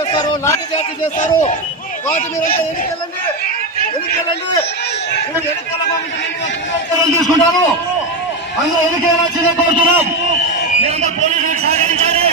చేస్తారు, లాఠీ చార్జ్ చేస్తారు. కాబట్టి మీరంతా ఎన్నికెళ్ళండి. తీసుకుంటారు. అందరూ ఎన్నికలు కోరుతున్నాం. మీరంతా పోలీసులకు సహకరించాలి.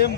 ఏం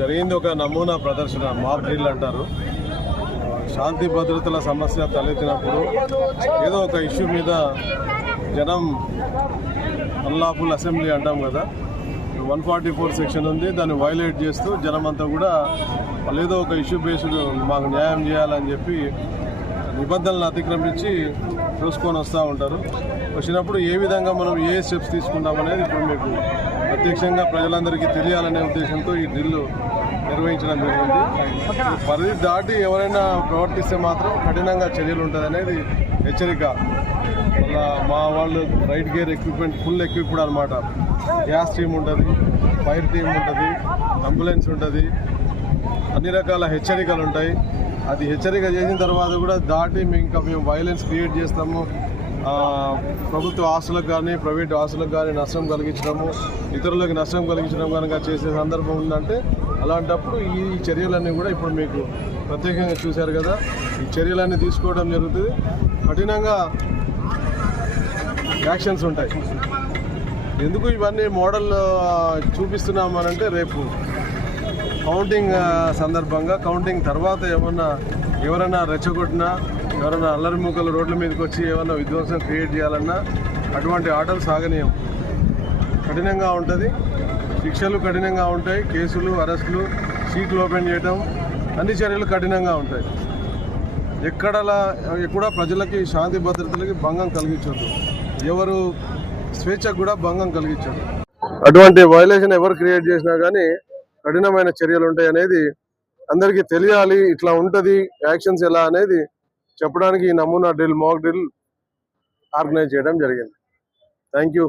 జరిగింది ఒక నమూనా ప్రదర్శన, మాక్ డ్రిల్ అంటారు. శాంతి భద్రతల సమస్య తలెత్తినప్పుడు ఏదో ఒక ఇష్యూ మీద జనం అన్లాఫుల్ అసెంబ్లీ అంటాం కదా, 144 సెక్షన్ ఉంది, దాన్ని వైలేట్ చేస్తూ జనమంతా కూడా వాళ్ళు ఏదో ఒక ఇష్యూ బేస్డ్ మాకు న్యాయం చేయాలని చెప్పి నిబంధనలను అతిక్రమించి చూసుకొని వస్తూ ఉంటారు. వచ్చినప్పుడు ఏ విధంగా మనం ఏ స్టెప్స్ తీసుకుంటామనేది ఇప్పుడు మీకు ప్రత్యక్షంగా ప్రజలందరికీ తెలియాలనే ఉద్దేశంతో ఈ డ్రిల్ నిర్వహించడం జరిగింది. పరిధి దాటి ఎవరైనా ప్రవర్తిస్తే మాత్రం కఠినంగా చర్యలు ఉంటుంది అనేది హెచ్చరిక. మళ్ళా మా వాళ్ళు right gear equipment full equipped అనమాట. గ్యాస్ టీమ్ ఉంటుంది, ఫైర్ టీమ్ ఉంటుంది, అంబులెన్స్ ఉంటుంది, అన్ని రకాల హెచ్చరికలు ఉంటాయి. అది హెచ్చరిక చేసిన తర్వాత కూడా దాటి మేము వైలెన్స్ క్రియేట్ చేస్తాము, ప్రభుత్వ ఆస్తులకు కానీ ప్రైవేట్ ఆస్తులకు కానీ నష్టం కలిగించడము, ఇతరులకు నష్టం కలిగించడం కనుక చేసే సందర్భం ఉందంటే అలాంటప్పుడు ఈ చర్యలన్నీ కూడా ఇప్పుడు మీకు ప్రత్యేకంగా చూశారు కదా, ఈ చర్యలన్నీ తీసుకోవడం జరుగుతుంది. కఠినంగా యాక్షన్స్ ఉంటాయి. ఎందుకు ఇవన్నీ మోడల్ చూపిస్తున్నామనంటే రేపు కౌంటింగ్ సందర్భంగా కౌంటింగ్ తర్వాత ఎవరైనా రెచ్చగొట్టినా, ఎవరైనా అల్లరి మూకలు రోడ్ల మీదకి వచ్చి ఏమైనా విధ్వంసం క్రియేట్ చేయాలన్నా అటువంటి ఆటలు సాగనీయం. కఠినంగా ఉంటుంది, శిక్షలు కఠినంగా ఉంటాయి, కేసులు, అరెస్టులు, సీట్లు ఓపెన్ చేయడం, అన్ని చర్యలు కఠినంగా ఉంటాయి. ఎక్కడ ప్రజలకి శాంతి భద్రతలకి భంగం కలిగించొద్దు, ఎవరు స్వేచ్ఛకు కూడా భంగం కలిగించదు. అటువంటి వైలేషన్ ఎవరు క్రియేట్ చేసినా కానీ కఠినమైన చర్యలు ఉంటాయి అనేది అందరికీ తెలియాలి. ఇట్లా ఉంటుంది యాక్షన్స్ ఎలా అనేది చెప్పడానికి ఈ నమూనా డ్రిల్, మాక్ డ్రిల్ ఆర్గనైజ్ చేయడం జరిగింది. Thank you.